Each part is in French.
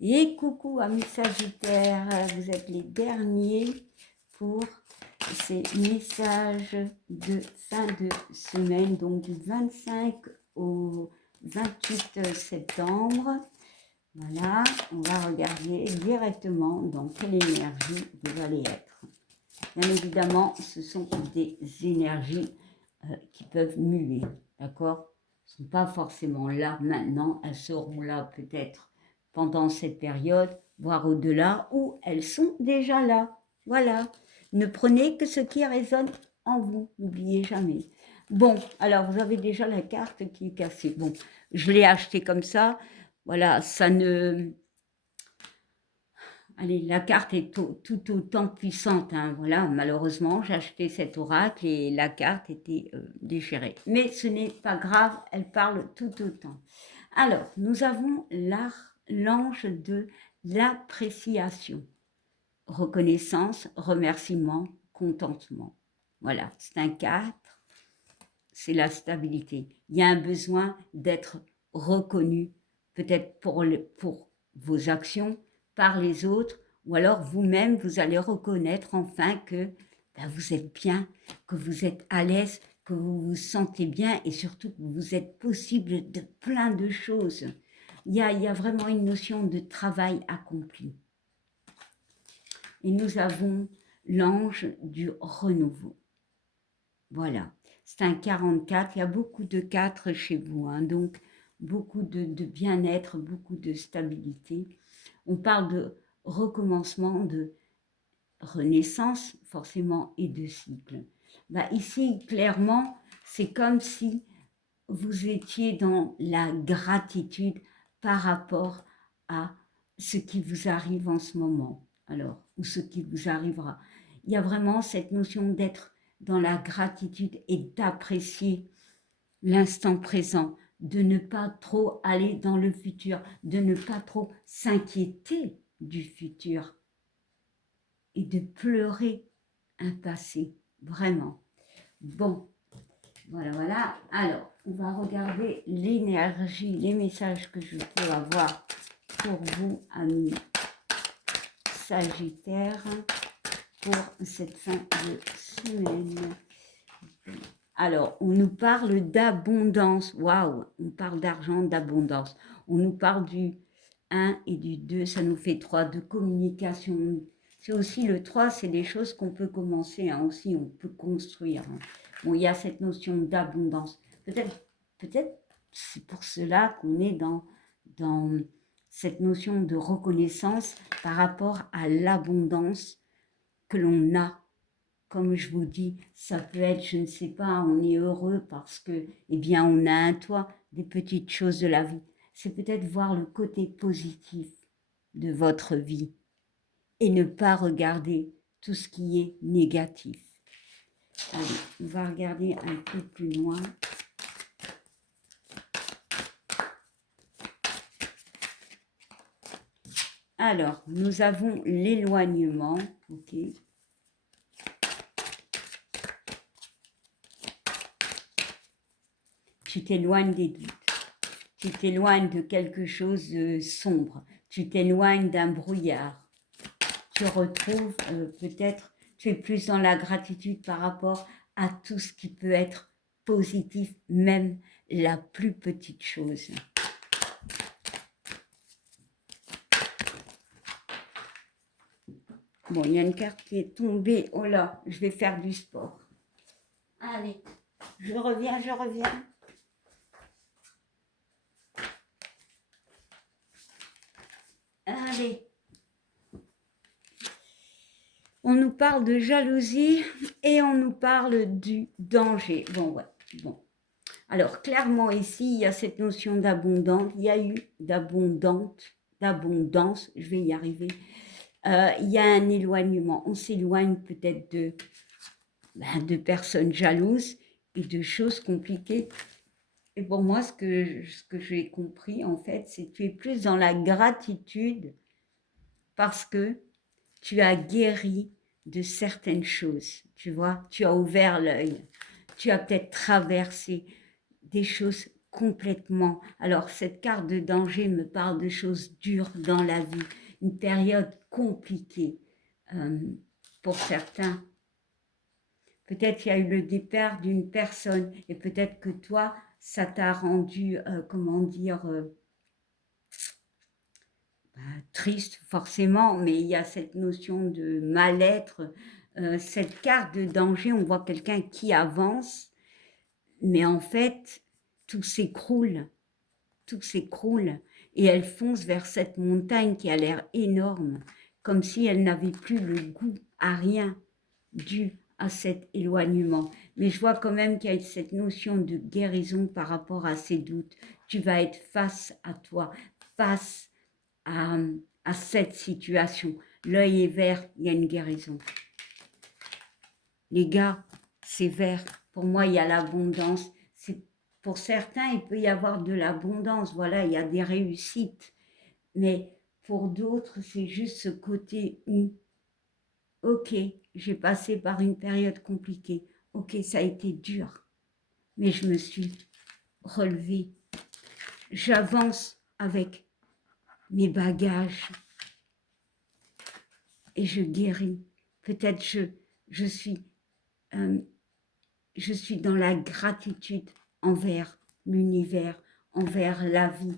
Et coucou amis Sagittaires, vous êtes les derniers pour ces messages de fin de semaine, donc du 25 au 28 septembre. Voilà, on va regarder directement dans quelle énergie vous allez être. Bien évidemment, ce sont des énergies qui peuvent muer, d'accord? Elles ne sont pas forcément là maintenant, elles seront là peut-être pendant cette période, voire au-delà, ou elles sont déjà là. Voilà. Ne prenez que ce qui résonne en vous, n'oubliez jamais. Bon, alors vous avez déjà la carte qui est cassée. Bon, je l'ai achetée comme ça. Voilà, ça ne... Allez, la carte est tout autant puissante, hein, voilà, malheureusement, j'ai acheté cet oracle et la carte était déchirée. Mais ce n'est pas grave, elle parle tout autant. Alors, nous avons l'ange de l'appréciation, reconnaissance, remerciement, contentement. Voilà, c'est un 4, c'est la stabilité. Il y a un besoin d'être reconnu, peut-être pour vos actions, par les autres, ou alors vous-même, vous allez reconnaître enfin que vous êtes bien, que vous êtes à l'aise, que vous vous sentez bien et surtout que vous êtes possible de plein de choses. Il y a vraiment une notion de travail accompli. Et nous avons l'ange du renouveau. Voilà, c'est un 44, il y a beaucoup de 4 chez vous, hein, donc beaucoup de bien-être, beaucoup de stabilité. On parle de recommencement, de renaissance forcément et de cycle. Ici, clairement, c'est comme si vous étiez dans la gratitude par rapport à ce qui vous arrive en ce moment, alors, ou ce qui vous arrivera. Il y a vraiment cette notion d'être dans la gratitude et d'apprécier l'instant présent, de ne pas trop aller dans le futur, de ne pas trop s'inquiéter du futur et de pleurer un passé, vraiment. Bon, voilà. Alors, on va regarder l'énergie, les messages que je peux avoir pour vous, amis Sagittaires, pour cette fin de semaine. Alors, on nous parle d'abondance. Waouh, on parle d'argent, d'abondance. On nous parle du 1 et du 2, ça nous fait 3, de communication. C'est aussi le 3, c'est des choses qu'on peut commencer, hein, aussi, on peut construire. Hein. Bon, il y a cette notion d'abondance. Peut-être c'est pour cela qu'on est dans cette notion de reconnaissance par rapport à l'abondance que l'on a. Comme je vous dis, ça peut être, je ne sais pas, on est heureux parce que, eh bien, on a un toit, des petites choses de la vie. C'est peut-être voir le côté positif de votre vie et ne pas regarder tout ce qui est négatif. Allez, on va regarder un peu plus loin. Alors, nous avons l'éloignement, ok. Tu t'éloignes des doutes, tu t'éloignes de quelque chose de sombre, tu t'éloignes d'un brouillard. Tu retrouves peut-être, tu es plus dans la gratitude par rapport à tout ce qui peut être positif, même la plus petite chose. Bon, il y a une carte qui est tombée. Oh là, je vais faire du sport. Allez, je reviens. Allez. On nous parle de jalousie et on nous parle du danger. Bon. Alors, clairement, ici, il y a cette notion d'abondance. Il y a eu d'abondance, je vais y arriver. Il y a un éloignement. On s'éloigne peut-être de personnes jalouses et de choses compliquées. Et pour moi, ce que j'ai compris, en fait, c'est que tu es plus dans la gratitude parce que tu as guéri de certaines choses, tu vois, tu as ouvert l'œil, tu as peut-être traversé des choses complètement. Alors, cette carte de danger me parle de choses dures dans la vie, une période compliquée pour certains. Peut-être qu'il y a eu le départ d'une personne et peut-être que toi, ça t'a rendu, comment dire, triste forcément, mais il y a cette notion de mal-être, cette carte de danger, on voit quelqu'un qui avance, mais en fait, tout s'écroule, et elle fonce vers cette montagne qui a l'air énorme, comme si elle n'avait plus le goût à rien dû à cet éloignement. Mais je vois quand même qu'il y a cette notion de guérison par rapport à ces doutes. Tu vas être face à toi, face à cette situation. L'œil est vert, il y a une guérison. Les gars, c'est vert. Pour moi, il y a l'abondance. Pour certains, il peut y avoir de l'abondance. Voilà, il y a des réussites. Mais pour d'autres, c'est juste ce côté où, ok, j'ai passé par une période compliquée. Ok, ça a été dur. Mais je me suis relevée. J'avance avec mes bagages. Et je guéris. Peut-être je suis dans la gratitude envers l'univers, envers la vie,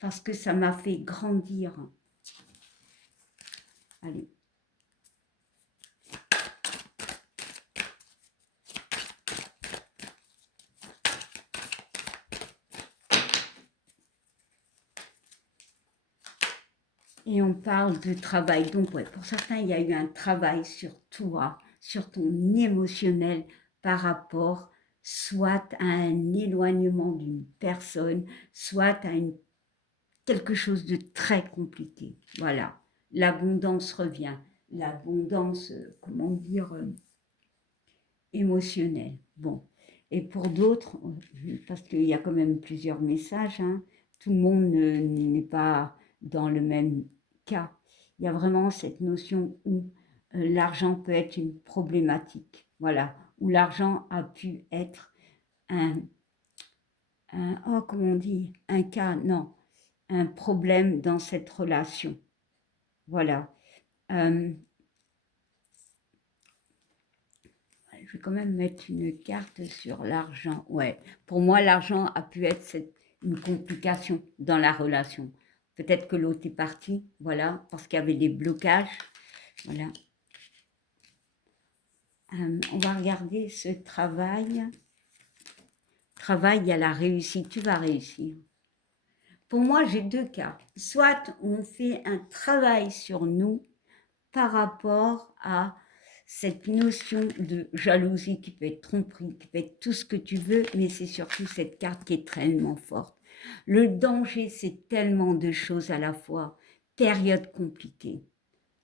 parce que ça m'a fait grandir. Allez. Et on parle de travail. Donc, ouais, pour certains, il y a eu un travail sur toi, sur ton émotionnel par rapport soit à un éloignement d'une personne, soit à quelque chose de très compliqué. Voilà, l'abondance revient. L'abondance, comment dire, émotionnelle. Bon, et pour d'autres, parce qu'il y a quand même plusieurs messages, hein, tout le monde n'est pas dans le même cas. Il y a vraiment cette notion où l'argent peut être une problématique, voilà, où l'argent a pu être oh, comment on dit, un cas, non, un problème dans cette relation. Voilà. Je vais quand même mettre une carte sur l'argent. Ouais, pour moi, l'argent a pu être une complication dans la relation. Peut-être que l'autre est parti, voilà, parce qu'il y avait des blocages. Voilà. On va regarder ce travail. Travail, il y a la réussite. Tu vas réussir. Pour moi, j'ai deux cas. Soit on fait un travail sur nous par rapport à cette notion de jalousie qui peut être tromperie, qui peut être tout ce que tu veux, mais c'est surtout cette carte qui est tellement forte. Le danger, c'est tellement de choses à la fois. Période compliquée.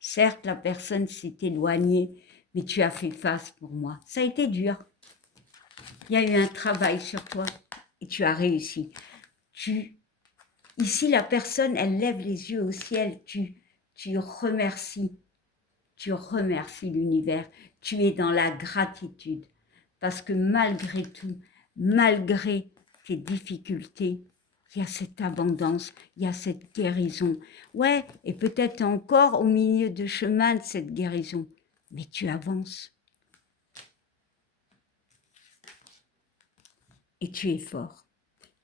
Certes, la personne s'est éloignée, mais tu as fait face pour moi. Ça a été dur. Il y a eu un travail sur toi et tu as réussi. Ici, la personne, elle lève les yeux au ciel. Tu remercies. Tu remercies l'univers, tu es dans la gratitude, parce que malgré tout, malgré tes difficultés, il y a cette abondance, il y a cette guérison. Ouais, et peut-être encore au milieu de chemin de cette guérison, mais tu avances. Et tu es fort.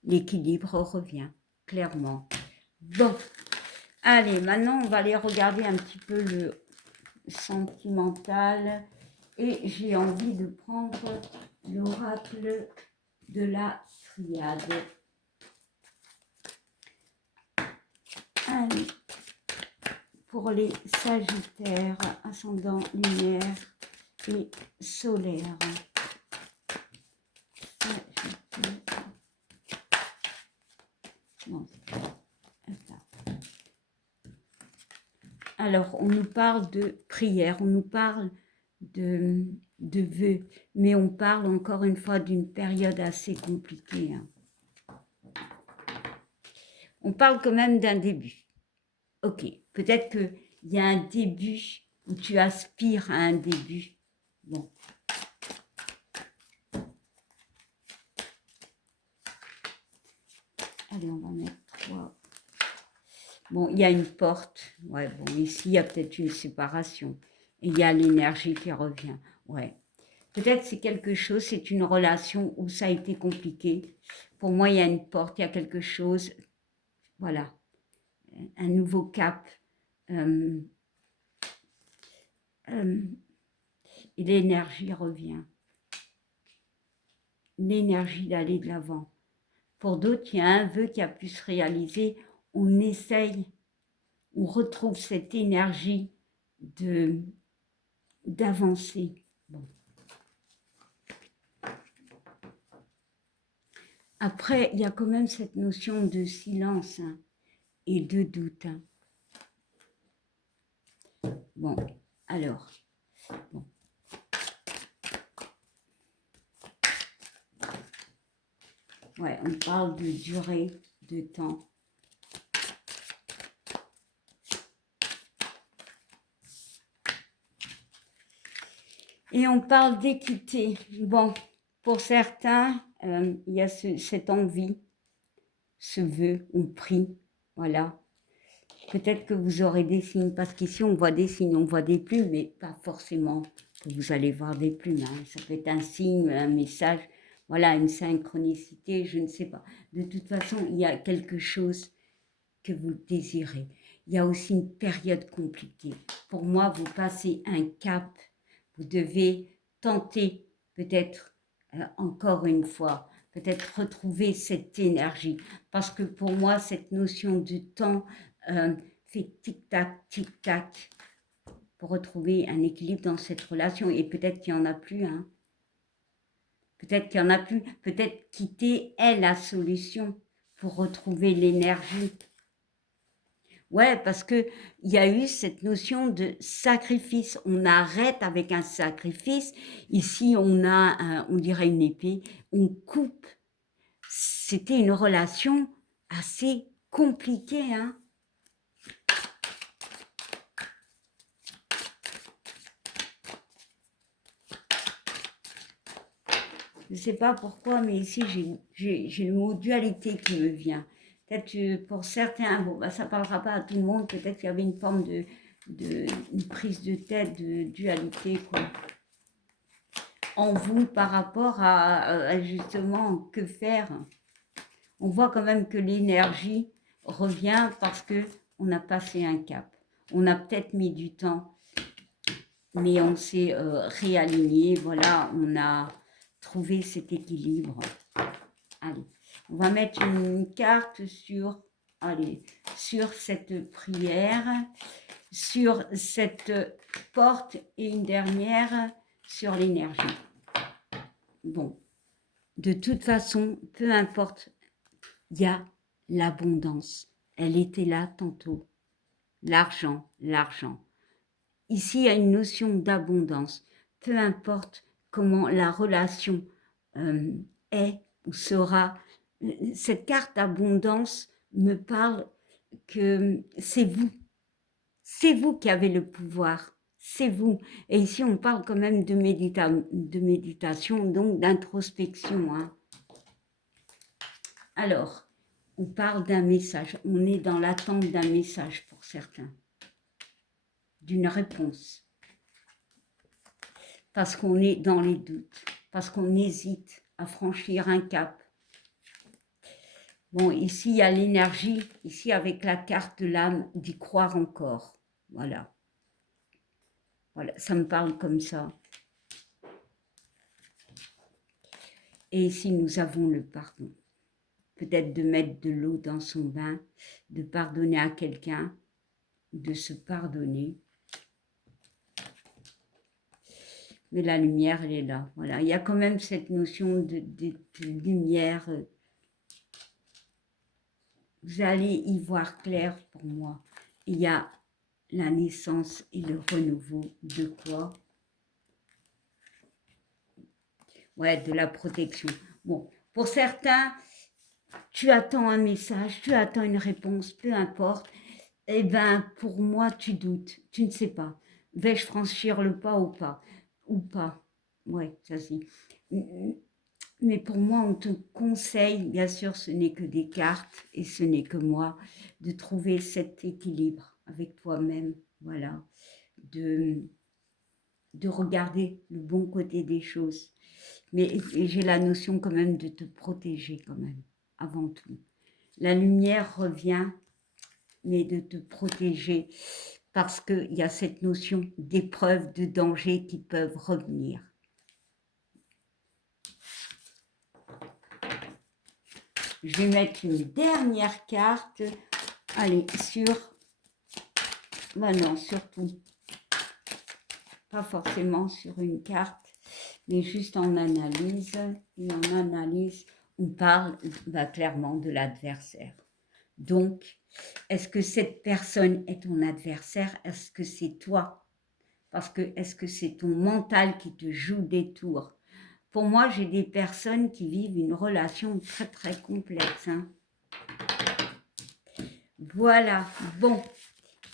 L'équilibre revient, clairement. Bon, allez, maintenant on va aller regarder un petit peu le sentimental et j'ai envie de prendre l'oracle de la triade. Allez, pour les sagittaires, ascendant lunaire et solaire. Alors, on nous parle de prière, on nous parle de vœux, mais on parle encore une fois d'une période assez compliquée. Hein. On parle quand même d'un début. Ok, peut-être qu'il y a un début où tu aspires à un début. Bon. Allez, on va mettre 3. Bon, il y a une porte. Ouais, bon, ici, il y a peut-être une séparation. Et il y a l'énergie qui revient. Ouais. Peut-être c'est quelque chose, c'est une relation où ça a été compliqué. Pour moi, il y a une porte, il y a quelque chose. Voilà. Un nouveau cap. Euh, et l'énergie revient. L'énergie d'aller de l'avant. Pour d'autres, il y a un vœu qui a pu se réaliser. On essaye, on retrouve cette énergie d'avancer. Bon. Après, il y a quand même cette notion de silence et de doute. Bon, alors, bon. Ouais, on parle de durée de temps. Et on parle d'équité. Bon, pour certains, il y a cette envie, ce vœu, on prie, voilà. Peut-être que vous aurez des signes, parce qu'ici on voit des signes, on voit des plumes, mais pas forcément que vous allez voir des plumes. Hein. Ça peut être un signe, un message, voilà, une synchronicité, je ne sais pas. De toute façon, il y a quelque chose que vous désirez. Il y a aussi une période compliquée. Pour moi, vous passez un cap, vous devez tenter peut-être encore une fois, peut-être retrouver cette énergie. Parce que pour moi, cette notion de temps fait tic-tac, tic-tac, pour retrouver un équilibre dans cette relation. Et peut-être qu'il n'y en a plus. Hein. Peut-être qu'il n'y en a plus. Peut-être quitter est la solution pour retrouver l'énergie. Ouais, parce qu'il y a eu cette notion de sacrifice. On arrête avec un sacrifice. Ici, on a, on dirait une épée. On coupe. C'était une relation assez compliquée. Hein. Je ne sais pas pourquoi, mais ici, j'ai le mot dualité qui me vient. Peut-être pour certains, bon, bah, ça ne parlera pas à tout le monde, peut-être qu'il y avait une forme une prise de tête, de dualité, quoi. En vous par rapport à justement que faire. On voit quand même que l'énergie revient parce que on a passé un cap. On a peut-être mis du temps, mais on s'est réaligné. Voilà, on a trouvé cet équilibre. Allez, on va mettre une carte sur cette prière, sur cette porte et une dernière sur l'énergie. Bon, de toute façon, peu importe, il y a l'abondance. Elle était là tantôt. L'argent, l'argent. Ici, il y a une notion d'abondance. Peu importe comment la relation est ou sera, cette carte d'abondance me parle que c'est vous. C'est vous qui avez le pouvoir. C'est vous. Et ici, on parle quand même de méditation, donc d'introspection. Hein. Alors, on parle d'un message. On est dans l'attente d'un message pour certains. D'une réponse. Parce qu'on est dans les doutes. Parce qu'on hésite à franchir un cap. Bon, ici, il y a l'énergie. Ici, avec la carte de l'âme, d'y croire encore. Voilà. Voilà, ça me parle comme ça. Et ici, nous avons le pardon. Peut-être de mettre de l'eau dans son bain, de pardonner à quelqu'un, de se pardonner. Mais la lumière, elle est là. Voilà. Il y a quand même cette notion de lumière. Vous allez y voir clair pour moi. Il y a la naissance et le renouveau de quoi? Ouais, de la protection. Bon, pour certains, tu attends un message, tu attends une réponse, peu importe. Eh bien, pour moi, tu doutes, tu ne sais pas. Vais-je franchir le pas ou pas? Ou pas? Ouais, ça c'est. Mais pour moi, on te conseille, bien sûr, ce n'est que des cartes et ce n'est que moi, de trouver cet équilibre avec toi-même, voilà, de, de regarder le bon côté des choses. Mais j'ai la notion quand même de te protéger quand même, avant tout. La lumière revient, mais de te protéger parce qu'il y a cette notion d'épreuves, de danger qui peuvent revenir. Je vais mettre une dernière carte. Allez, non, surtout, pas forcément sur une carte, mais juste en analyse. Et en analyse, on parle clairement de l'adversaire. Donc, est-ce que cette personne est ton adversaire? Est-ce que c'est toi? Parce que est-ce que c'est ton mental qui te joue des tours? Pour moi, j'ai des personnes qui vivent une relation très très complexe. Hein. Voilà, bon,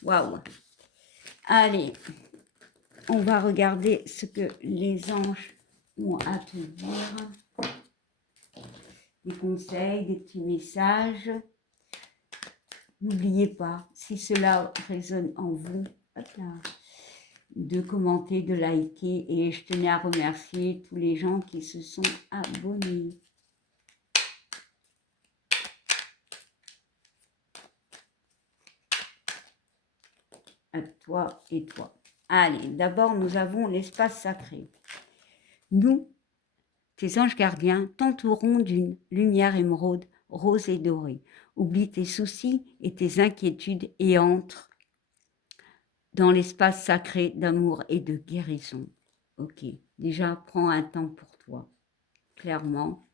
waouh. Allez, on va regarder ce que les anges ont à te dire. Des conseils, des petits messages. N'oubliez pas, si cela résonne en vous, hop là, de commenter, de liker. Et je tenais à remercier tous les gens qui se sont abonnés. À toi et toi. Allez, d'abord, nous avons l'espace sacré. Nous, tes anges gardiens, t'entoureront d'une lumière émeraude, rose et dorée. Oublie tes soucis et tes inquiétudes et entre dans l'espace sacré d'amour et de guérison. Ok, déjà, prends un temps pour toi, clairement.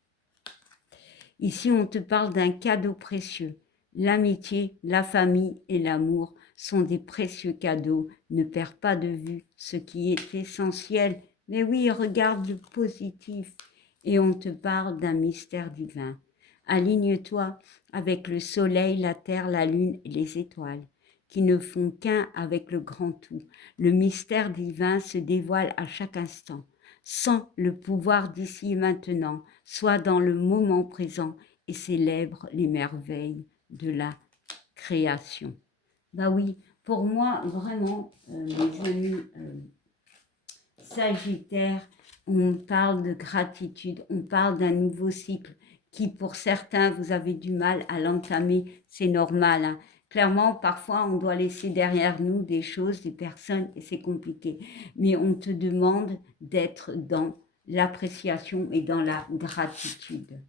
Ici, on te parle d'un cadeau précieux. L'amitié, la famille et l'amour sont des précieux cadeaux. Ne perds pas de vue ce qui est essentiel. Mais oui, regarde le positif. Et on te parle d'un mystère divin. Aligne-toi avec le soleil, la terre, la lune et les étoiles, qui ne font qu'un avec le grand tout. Le mystère divin se dévoile à chaque instant. Sens le pouvoir d'ici et maintenant, sois dans le moment présent et célèbre les merveilles de la création. Bah oui, pour moi, vraiment, mes amis Sagittaires, on parle de gratitude, on parle d'un nouveau cycle qui, pour certains, vous avez du mal à l'entamer, c'est normal. Hein. Clairement, parfois, on doit laisser derrière nous des choses, des personnes, et c'est compliqué. Mais on te demande d'être dans l'appréciation et dans la gratitude.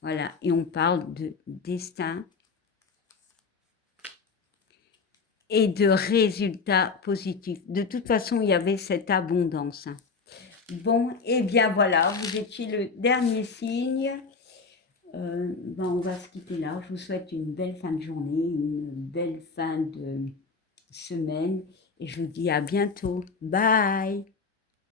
Voilà, et on parle de destin et de résultats positifs. De toute façon, il y avait cette abondance. Hein. Bon, et bien voilà, vous étiez le dernier signe. On va se quitter là. Je vous souhaite une belle fin de journée, une belle fin de semaine. Et je vous dis à bientôt. Bye!